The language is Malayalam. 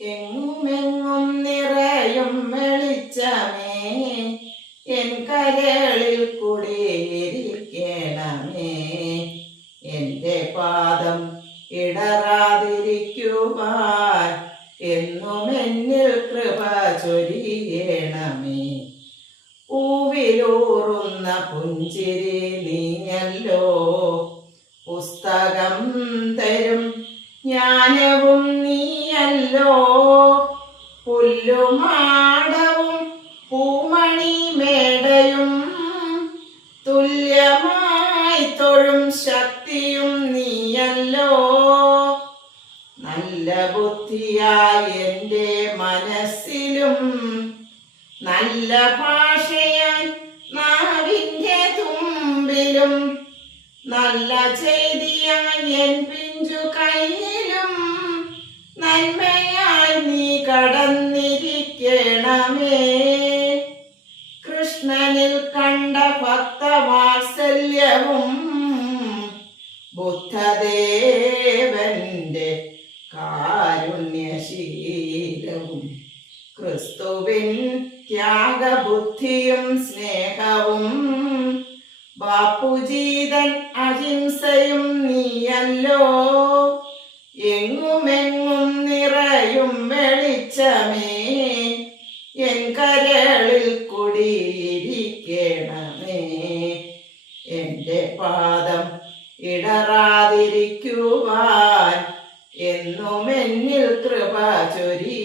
എങ്ങുമെങ്ങും നിറയും വെളിച്ചമേ, എൻ കരളിൽ കുടിയിരിക്കണമേ. എൻ്റെ പാദം ഇടറാതിരിക്കുവാൻ എന്നും എന്നിൽ കൃപ ചൊരിയണമേ. പൂവിലൂറുന്ന പുഞ്ചിരി നീയല്ലോ, പുസ്തകം തരും ജ്ഞാനവും നീയല്ലോ. പുല്ലുമാടവും പൂമണി മേടയും തുല്യമായി തൊഴും ശക്തിയും നീയല്ലോ. നല്ല ബുദ്ധിയായി എൻ്റെ മനസ്സിലും, നല്ല ഭാഷയായി നാവിൻ്റെ തുമ്പിലും, നല്ല ചെയ്തിയായി എൻ പിഞ്ചു കയ്യിലും, നന്മയായി നീ കടന്നിരിക്കണമേ. കൃഷ്ണനിൽ കണ്ട ഭക്തവാത്സല്യവും ബുദ്ധദേവന്റെ കാരുണ്യശീലവും, ക്രിസ്തുവിൻ ത്യാഗബുദ്ധിയും സ്നേഹവും, ബാപ്പുജീതൻ അഹിംസയും നീയല്ലോ. എങ്ങുമെങ്ങും നിറയും വെളിച്ചമേ, എൻ കരളിൽ കുടിയിരിക്കണമേ. എൻ്റെ പാദം ഇടറാതിരിക്കുവാൻ എന്നും എന്നിൽ കൃപ ചൊരി